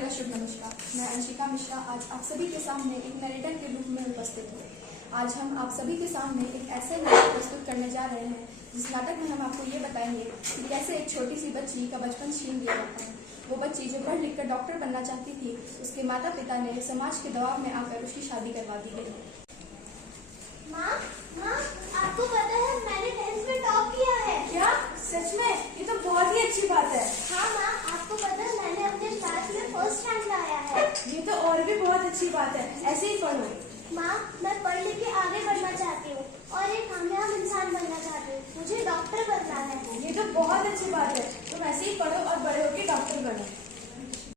मेरा शुभ नमस्कार। मैं अंशिका मिश्रा आज आप सभी के सामने एक नरेटर के रूप में उपस्थित हूँ। आज हम आप सभी के सामने एक ऐसे नाटक प्रस्तुत करने जा रहे हैं जिस नाटक में हम आपको ये बताएंगे कि कैसे एक छोटी सी बच्ची का बचपन छीन लिया जाता है। वो बच्ची जो पढ़ लिख कर डॉक्टर बनना चाहती थी, उसके माता पिता ने समाज के दबाव में आकर उसकी शादी करवा दी गई। माँ, आपको पता है मैंने 10th में टॉप किया है। क्या? सच में? ये तो बहुत ही अच्छी बात है। हाँ माँ, आपको पता है मैंने अपने क्लास में फर्स्ट रैंक लाया है। ये तो और भी बहुत अच्छी बात है। ऐसे ही पढ़ो। माँ, मैं पढ़ लिख के आगे बढ़ना चाहती हूँ और एक कामयाब इंसान बनना चाहती हूँ। मुझे डॉक्टर बनना है। ये तो बहुत अच्छी बात है। तुम ऐसे ही पढ़ो और बड़े होकर डॉक्टर बनो।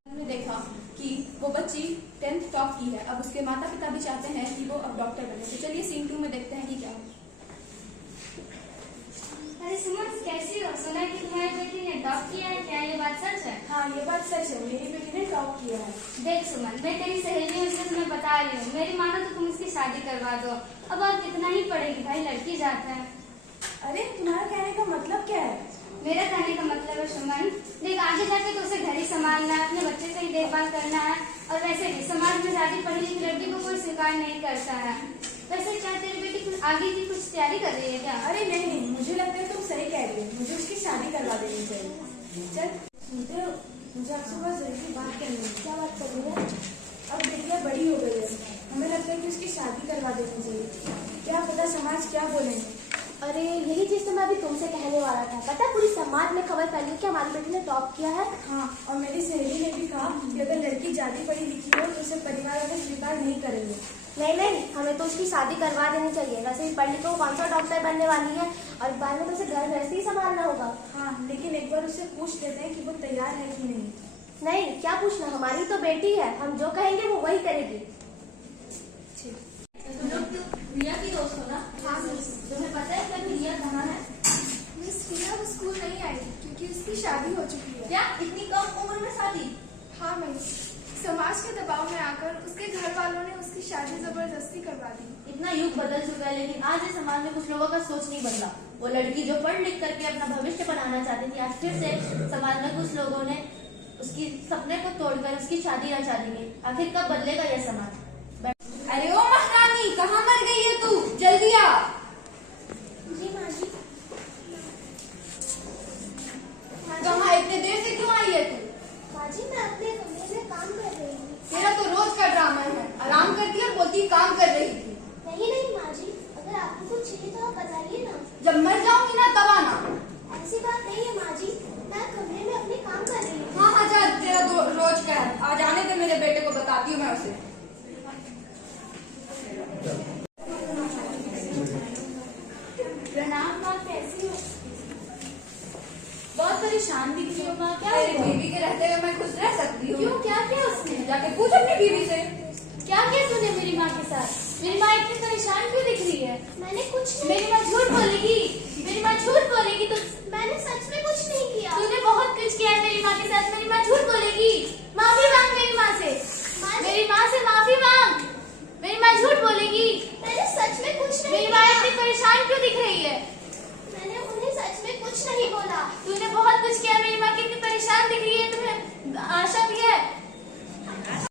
हमने देखा कि वो बच्ची 10th टॉप की है। अब उसके माता पिता भी चाहते हैं कि वो अब डॉक्टर बने। तो चलिए सीन 2 में देखते हैं कि क्या है। अरे सुमन, कैसी हो? सुना कि तुम्हारी बेटी ने टॉप किया है, क्या ये बात सच है? हाँ, ये बात सच है। मेरी बेटी ने टॉप किया है। देख सुमन, मैं तेरी सहेली हूँ इसलिए तुम्हें बता रही हूँ। मेरी मानो तो तुम इसकी शादी करवा दो। अब और कितना ही पढ़ेगी भाई, लड़की जाता है। अरे तुम्हारा कहने का मतलब क्या है? मेरा कहने का मतलब है सुमन, देख आगे जाके तो उसे घर ही संभालना है, अपने बच्चे से ही देखभाल करना है। और वैसे भी समाज में ज्यादा पढ़ी लिखी लड़की को कोई स्वीकार नहीं करता है। वैसे क्या तेरी बेटी कुछ आगे की कुछ तैयारी कर रही है क्या? अरे नहीं, मुझे लगता है तुम सही कह रही हो। मुझे उसकी शादी करवा देनी चाहिए। चल सुनते हो, मुझे आपसे बहुत जरूरी बात करनी है। क्या बात करनी है? अब बेटियां बड़ी हो गई है, हमें लगता है कि उसकी शादी करवा देनी चाहिए। क्या पता समाज क्या बोलेंगे। अरे यही चीज तो मैं अभी तुमसे कहने वाला था। पता पूरी समाज में खबर फैली कि हमारी बेटी ने टॉप किया है। हाँ, और मेरी सहेली ने भी कहा कि अगर लड़की ज्यादा पढ़ी लिखी हो तो उसे परिवार वाले स्वीकार नहीं करेंगे। नहीं, हमें तो उसकी शादी करवा देनी चाहिए। वैसे भी पढ़ लिख वो कौन सा डॉक्टर बनने वाली है और बाद में तो उसे घर वैसे ही संभालना होगा। हाँ, लेकिन एक बार उससे पूछ लेते हैं कि वो तैयार है कि नहीं। नहीं, क्या पूछना, हमारी तो बेटी है। हम जो कहेंगे वो वही करेगी। तुम लोग रिया की दोस्त हो ना? हाँ, तुम्हें पता है कि रिया कहाँ है? मिस रिया वो स्कूल नहीं आई क्योंकि उसकी शादी हो चुकी है। क्या इतनी कम उम्र में शादी? हाँ मिस, समाज के दबाव में आकर उसके घर वालों ने उसकी शादी जबरदस्ती करवा दी। इतना युग बदल चुका है, लेकिन आज इस समाज में कुछ लोगों का सोच नहीं बदला। वो लड़की जो पढ़ लिख करके अपना भविष्य बनाना चाहती थी, आज फिर से समाज में कुछ लोगों ने उसकी सपने को तोड़कर उसकी शादी रचा दी। आखिर कब बदलेगा यह समाज? अरे ओ महारानी, कहाँ मर गई है तू? जल्दी आ। जी माँ जी। कहाँ इतने देर से क्यों आई है तू? माँ जी, मैं अपने कमरे में काम कर रही हूँ। तेरा तो रोज का ड्रामा है। आराम करती है, बोलती काम कर रही थी। नहीं माँ जी, अगर आपको कुछ चाहिए तो आप बताइए ना। जब मर जाऊंगी ना तब आना। ऐसी बात नहीं है माँ जी, मैं कमरे में अपने काम कर रही हूँ। हाँ, जा, तेरा रोज का है। आज आने दे मेरे बेटे को, बताती हूँ मैं उसे। प्रणाम माँ, कैसी हो? बहुत परेशान दिख रही हो माँ, क्या मेरी हुआ? बीवी के रहते हुए मैं खुश रह सकती हूँ। क्यों, क्या क्या उसने? जाके पूछ अपनी बीवी से। क्या क्या तूने मेरी माँ के साथ? मेरी माँ इतनी परेशान क्यों दिख रही है? मैंने कुछ नहीं, मेरी माँ झूठ बोलेगी, मेरी माँ झूठ बोलेगी। तो मैंने सच में कुछ नहीं किया। तूने बहुत कुछ किया है मेरी माँ के साथ। मेरी माँ झूठ बोलेगी। माफी मांग मेरी माँ से। मेरी माँ से माफी मांग। मेरी माँ झूठ बोलेगी। मैंने सच में कुछ नहीं मेरी माँ इतनी परेशान क्यों दिख रही है? मैंने उन्हें सच में कुछ नहीं बोला। तूने बहुत कुछ किया। मेरी माँ कितनी परेशान दिख रही है, तुम्हें आशा भी है?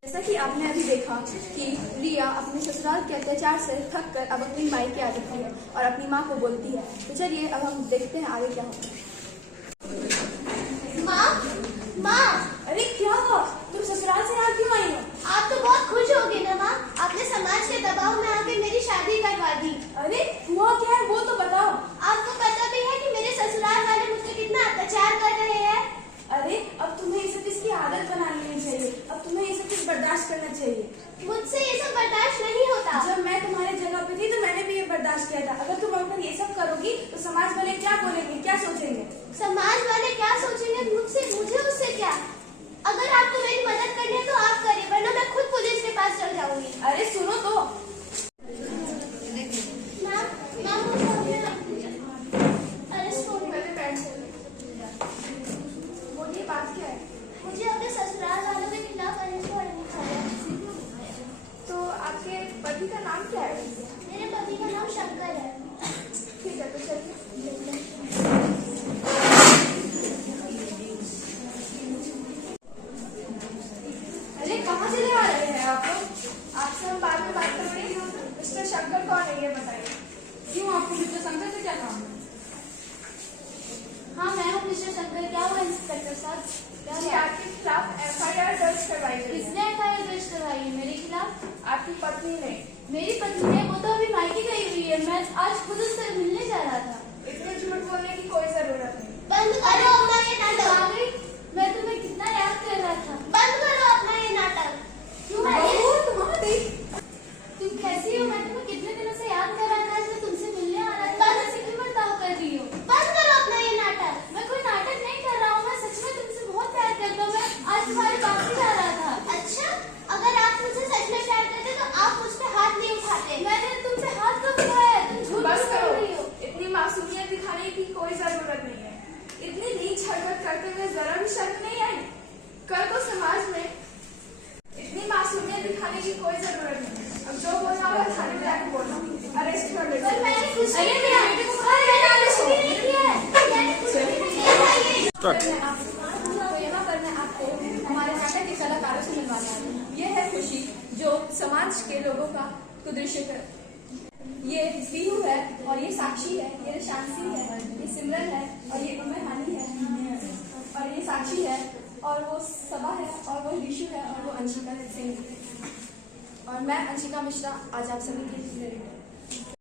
जैसा कि आपने अभी देखा कि रिया अपने ससुराल के अत्याचार से थक कर अब अपनी माई के आ जाती है और अपनी माँ को बोलती है। तो चलिए अब हम देखते हैं आगे क्या होता है। माँ, अरे क्या हुआ? तुम ससुराल से यहाँ क्यों आई हो? आप तो बहुत खुश होगे ना माँ, आपने समाज के दबाव में आके मेरी शादी करवा दी। अरे हुआ क्या है वो तो बताओ। आपको पता भी है कि मेरे ससुराल वाले मुझसे कितना अत्याचार कर रहे हैं। अरे अब तुम्हें ये सब इसकी आदत बना लेनी चाहिए। अब तुम्हें ये सब कुछ बर्दाश्त करना चाहिए। मुझसे ये सब बर्दाश्त नहीं होता। जब मैं तुम्हारे जगह पे थी तो मैंने भी ये बर्दाश्त किया था। अगर तुम अगर ये सब करोगी तो समाज वाले क्या बोलेंगे, क्या सोचेंगे? समाज वाले क्या सोचेंगे मुझे उससे क्या? अगर आपको मेरी मदद करनी है तो आप करिए, वरना मैं खुद पुलिस के पास चल जाऊंगी। अरे सुनो तो। मैम, मुझे अरेस्ट होने पहले बैठ जाइए। बोलिए बात क्या है? मुझे अपने ससुराल वालों के खिलाफ अरेस्ट वारंट है। तो आपके पति का नाम क्या है? मेरे पति का नाम शंकर है। ठीक है, तो चलिए। आज खुद उससे मिलने जा रहा था। इतने झूठ बोलने की कोई जरूरत नहीं। बंद करो अपना ये नाटक। मैं तुम्हें कितना याद कर रहा था। बंद करो अपना ये नाटक। क्यों तुम्हारी तुम कैसी हो? मैं तुम्हें कितने दिनों से याद कर रहा था। आज मैं तुमसे मिलने आ रहा था। बस। ऐसे क्यों बर्ताव कर रही हो? बंद करो अपना ये नाटक। मैं कोई नाटक नहीं कर रहा हूँ। मैं सच में तुमसे बहुत प्यार करता हूँ। मैं आज तुम्हारे पास ही जा रहा था। अच्छा, अगर आप मुझसे सच में प्यार करते तो आप मुझ पे हाथ नहीं उठाते। मैंने तुमसे हाथ कब उठाया है? तुम झूठ बस क्यों बोल करो, रही हो? इतनी मासूमियत दिखाने की कोई जरूरत नहीं है। इतनी नीच हरकत करते हुए जरा भी शर्म नहीं आई? कल को समाज में इतनी मासूमियत दिखाने की कोई जरूरत नहीं है। अब जो बोलना होगा थाने में जाकर बोलना, अरेस्ट कर पर लेते। मैंने कुछ अरे नहीं मेरे किया। बेटे को मैंने कुछ भी नहीं किया है। मैंने कुछ भी नहीं किया है। तो यहाँ पर मैं आपको हमारे नाटक के कलाकारों से मिलवाने आई हूँ। ये है खुशी, जो समाज के लोगों का कुदृश्य है। ये पीहू है और ये साक्षी है, ये शांति है, ये सिमरन है और ये उमर हानी है और ये साक्षी है और वो सबा है और वो ऋषु है और वो अंशिका सिंह है और मैं अंशिका मिश्रा आज आप सभी के लिए